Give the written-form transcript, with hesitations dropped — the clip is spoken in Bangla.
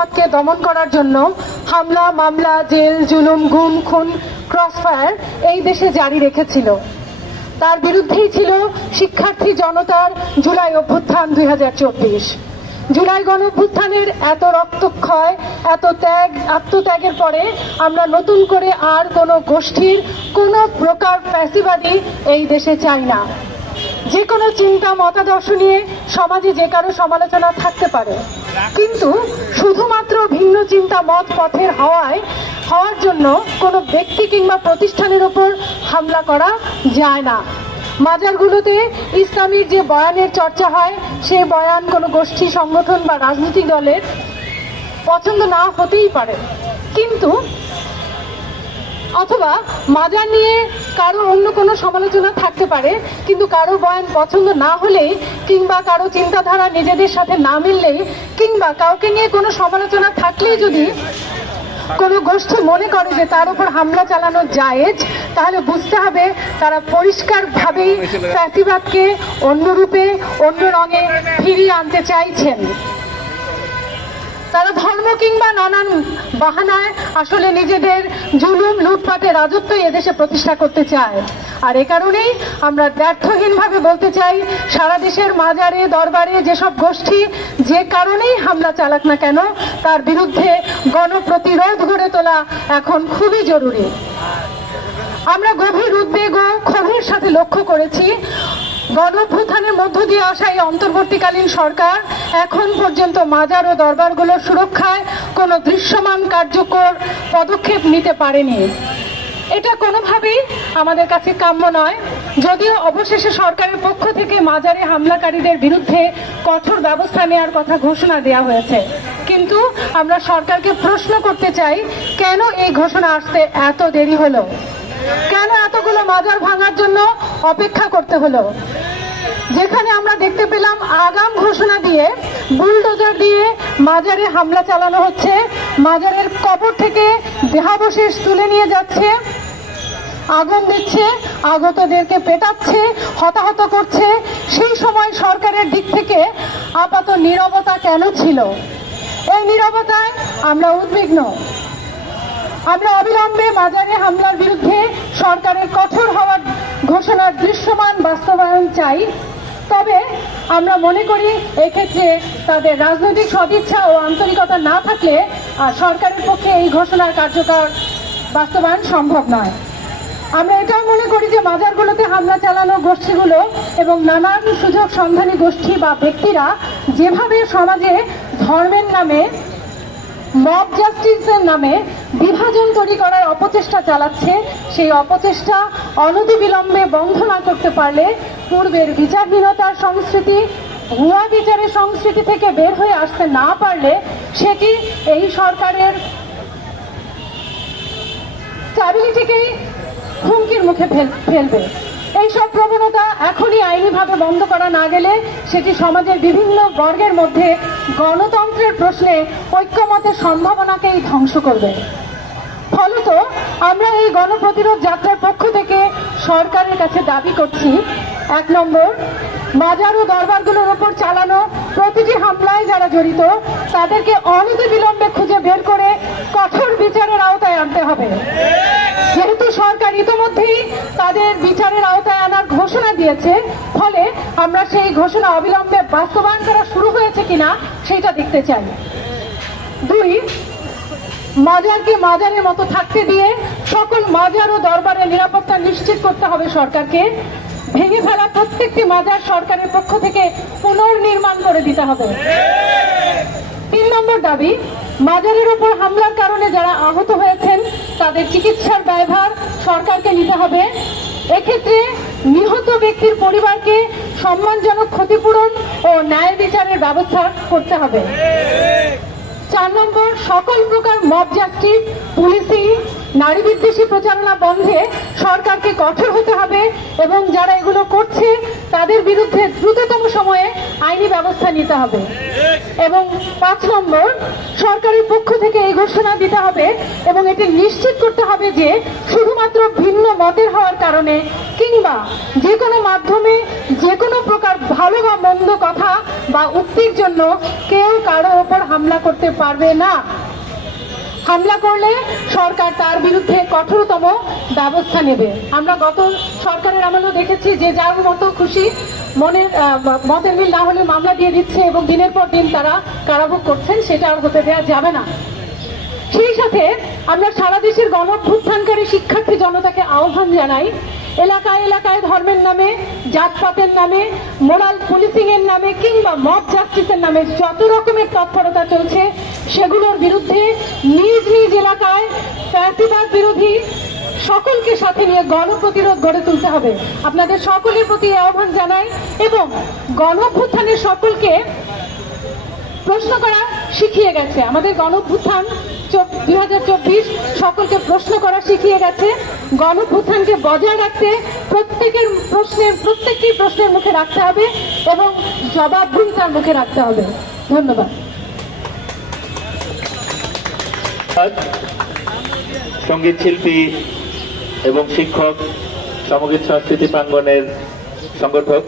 মতকে দমন করার জন্য হামলা, মামলা, জেল, জুলুম, গুম, খুন, ক্রসফায়ার এই দেশে জারি রেখেছিল। তার বিরুদ্ধেই ছিল শিক্ষার্থী জনতার জুলাই অভ্যুত্থান 2024। জুলাই গণ অভ্যুত্থানের এত রক্তক্ষয়, এত আত্মত্যাগের পরে আমরা নতুন করে আর কোনো গোষ্ঠীর কোনো প্রকার ফ্যাসিবাদী এই দেশে চাই না। যে কোনো চিন্তা মতাদর্শ নিয়ে সমাজে যে কারো সমালোচনা থাকতে পারে, কিন্তু শুধুমাত্র ভিন্ন চিন্তা মত পথের হওয়ার জন্য কোনো ব্যক্তি কিংবা প্রতিষ্ঠানের উপর হামলা করা যায় না। মাজারগুলোতে ইসলামীর যে বয়ানের চর্চা হয়, সেই বয়ান কোনো গোষ্ঠী, সংগঠন বা রাজনৈতিক দলের পছন্দ না হতেই পারে, কিন্তু অথবা মাজার নিয়ে কারো অন্য কোনো সমালোচনা থাকতে পারে, কিন্তু কারো বয়ান পছন্দ না হলেই কিংবা কারো চিন্তাধারা নিজেদের সাথে না মিললেই কিংবা কাউকে নিয়ে কোনো সমালোচনা থাকলেই যদি কোনো গোষ্ঠী মনে করে যে তার উপর হামলা চালানো জায়েজ, তাহলে বুঝতে হবে তারা পরিষ্কারভাবেই ফ্যাসিবাদকে অন্য রূপে, অন্য রঙে ফিরিয়ে আনতে চাইছেন। তারা ধর্ম কিংবা নানান বাহানায় আসলে নিজেদের জুলুম, লুটপাটের রাজত্ব এদেশে প্রতিষ্ঠা করতে চায়। আর এ কারণেই আমরা ব্যর্থহীনভাবে বলতে চাই, সারা দেশের মাজারে, দরবারে যেসব গোষ্ঠী যে কারণেই হামলা চালাক না কেন, তার বিরুদ্ধে গণপ্রতিরোধ গড়ে তোলা এখন খুবই জরুরি। আমরা গভীর উদ্বেগ ও ক্ষোভের সাথে লক্ষ্য করেছি, গণঅভ্যুত্থানের মধ্য দিয়ে আসা এই অন্তর্বর্তীকালীন সরকার এখন পর্যন্ত মাজার ও দরবারগুলোর সুরক্ষায় কোনো দৃশ্যমান কার্যকর পদক্ষেপ নিতে পারেনি। এটা কোনোভাবেই আমাদের কাছে কাম্য নয়। যদিও অবশেষে সরকারের পক্ষ থেকে মাজারে হামলাকারীদের বিরুদ্ধে কঠোর ব্যবস্থা নেওয়ার কথা ঘোষণা দেওয়া হয়েছে, কিন্তু আমরা সরকারকে প্রশ্ন করতে চাই, কেন এই ঘোষণা আসতে এত দেরি হলো? কেন এতগুলো মাজার ভাঙার জন্য অপেক্ষা করতে হলো? যেখানে আমরা দেখতে পেলাম আগাম ঘোষণা দিয়ে বুলডোজার দিয়ে মাজারে হামলা চালানো হচ্ছে, মাজারের কবর থেকে দেহাবশেষ তুলে নিয়ে যাচ্ছে, আগুন দিচ্ছে, আগতদেরকে পেটাচ্ছে, হতাহত করছে, সেই সময় সরকারের দিক থেকে আপাত নীরবতা কেন ছিল? এই নীরবতায় আমরা উদ্বিগ্ন। আমরা অবিলম্বে মাজারে হামলার বিরুদ্ধে সরকারের কঠোর হওয়ার ঘোষণার দৃশ্যমান বাস্তবায়ন চাই। তবে আমরা মনে করি এক্ষেত্রে তাদের রাজনৈতিক সদিচ্ছা ও আন্তরিকতা না থাকলে সরকারের পক্ষে এই ঘোষণার কার্যকর বাস্তবায়ন সম্ভব নয়। আমরা এটাও মনে করি যে মাজারগুলোতে হামলা চালানো গোষ্ঠীগুলো এবং নানান সুযোগ সন্ধানী গোষ্ঠী বা ব্যক্তিরা যেভাবে সমাজে ধর্মের নামে, মব জাস্টিসের নামে বিভাজন তৈরি করার অপচেষ্টা চালাচ্ছে, সেই অপচেষ্টা অনতিবিলম্বে বন্ধ না করতে পারলে, পূর্বের বিচারহীনতার সংস্কৃতি, ভুয়া বিচারের সংস্কৃতি থেকে বের হয়ে আসতে না পারলে সেটি এই সরকারের স্ট্যাবিলিটিকেই হুমকির মুখে ফেলবে। এইসব প্রবণতা এখনই আইনিভাবে বন্ধ করা না গেলে সেটি সমাজের বিভিন্ন বর্গের মধ্যে গণতন্ত্রের প্রশ্নে ঐক্যমতের সম্ভাবনাকেই ধ্বংস করবে। ফলত আমরা এই গণপ্রতিরোধ যাত্রার পক্ষ থেকে সরকারের কাছে দাবি করছি, 1 নম্বর, মাজার ও দরবারগুলোর ওপর চালানো প্রতিটি হামলায় যারা জড়িত তাদেরকে অনতিবিলম্বে খুঁজে বের করে কঠোর বিচারের আওতায় আনতে হবে। যেহেতু সরকার ইতিমধ্যেই তাদের বিচারের আওতায় আনার ঘোষণা দিয়েছে, ফলে আমরা সেই ঘোষণা অবিলম্বে বাস্তবায়ন করা শুরু হয়েছে কিনা সেটা দেখতে চাই। 2, মাজারকে মাজারের মতো থাকতে দিয়ে সকল মাজার ও দরবারের নিরাপত্তা নিশ্চিত করতে হবে সরকারকে। ভেঙে ফেলা প্রত্যেকটি মাজার সরকারের পক্ষ থেকে পুনর্নির্মাণ করে দিতে হবে। 3 নম্বর দাবি, মাজারের উপর হামলার কারণে যারা আহত হয়েছেন তাদের চিকিৎসার ব্যয়ভার সরকারকে নিতে হবে। এক্ষেত্রে নিহত ব্যক্তির পরিবারকে সম্মানজনক ক্ষতিপূরণ ও ন্যায় বিচারের ব্যবস্থা করতে হবে। 4 নম্বর, সকল প্রকার মব জাস্টিস, পুলিশি, নারী বিদ্বেষী প্রচারণা বন্ধে সরকারকে কঠোর হতে হবে এবং যারা এগুলো করছে তাদের বিরুদ্ধে দ্রুততম সময়ে আইনি ব্যবস্থা নিতে হবে। এবং 5 নম্বর, সরকারের পক্ষ থেকে এই ঘোষণা দিতে হবে এবং এটি নিশ্চিত করতে হবে যে শুধুমাত্র ভিন্ন মতের হওয়ার কারণে কিংবা যে কোনো মাধ্যমে যে কোনো প্রকার ভালো বা মন্দ কথা বা উক্তির জন্য কেউ কারো ওপর হামলা করতে পারবে না। হামলা করলে সরকার তার বিরুদ্ধে কঠোরতম ব্যবস্থা নেবে। আমরা গত সরকারের আমলেও দেখেছি যে যার মতো খুশি মতের মিল না হলে মামলা দিয়ে দিচ্ছে এবং দিনের পর দিন তারা কারাভোগ করছেন, সেটা আর হতে দেওয়া যাবে না। সেই সাথে আমরা সারা দেশের গণঅভ্যুত্থানকারী শিক্ষার্থী জনতাকে আহ্বান জানাই, এলাকায় এলাকায় ধর্মের নামে, জাতপাতের নামে, মোরাল পুলিশিং এর নামে কিংবা মব জাস্টিসের নামে যত রকমের তৎপরতা চলছে সেগুলোর বিরুদ্ধে নিজ নিজ এলাকায় ফ্যাসিবাদ বিরোধী সকলকে সাথে নিয়ে গণপ্রতিরোধ গড়ে তুলতে হবে। আপনাদের সকলের প্রতি আহ্বান জানাই এবং গণঅভ্যুত্থানের সকলকে প্রশ্ন করা শিখিয়ে গেছে। আমাদের গণঅভ্যুত্থান 2024 সকলকে প্রশ্ন করা শিখিয়ে গেছে। গণঅভ্যুত্থানকে বজায় রাখতে প্রত্যেকটি প্রশ্নের মুখে রাখতে হবে এবং জবাবদিহিতার মুখে রাখতে হবে। ধন্যবাদ। সঙ্গীত শিল্পী এবং শিক্ষক সমগীত সংস্কৃতি প্রাঙ্গণের সংগঠক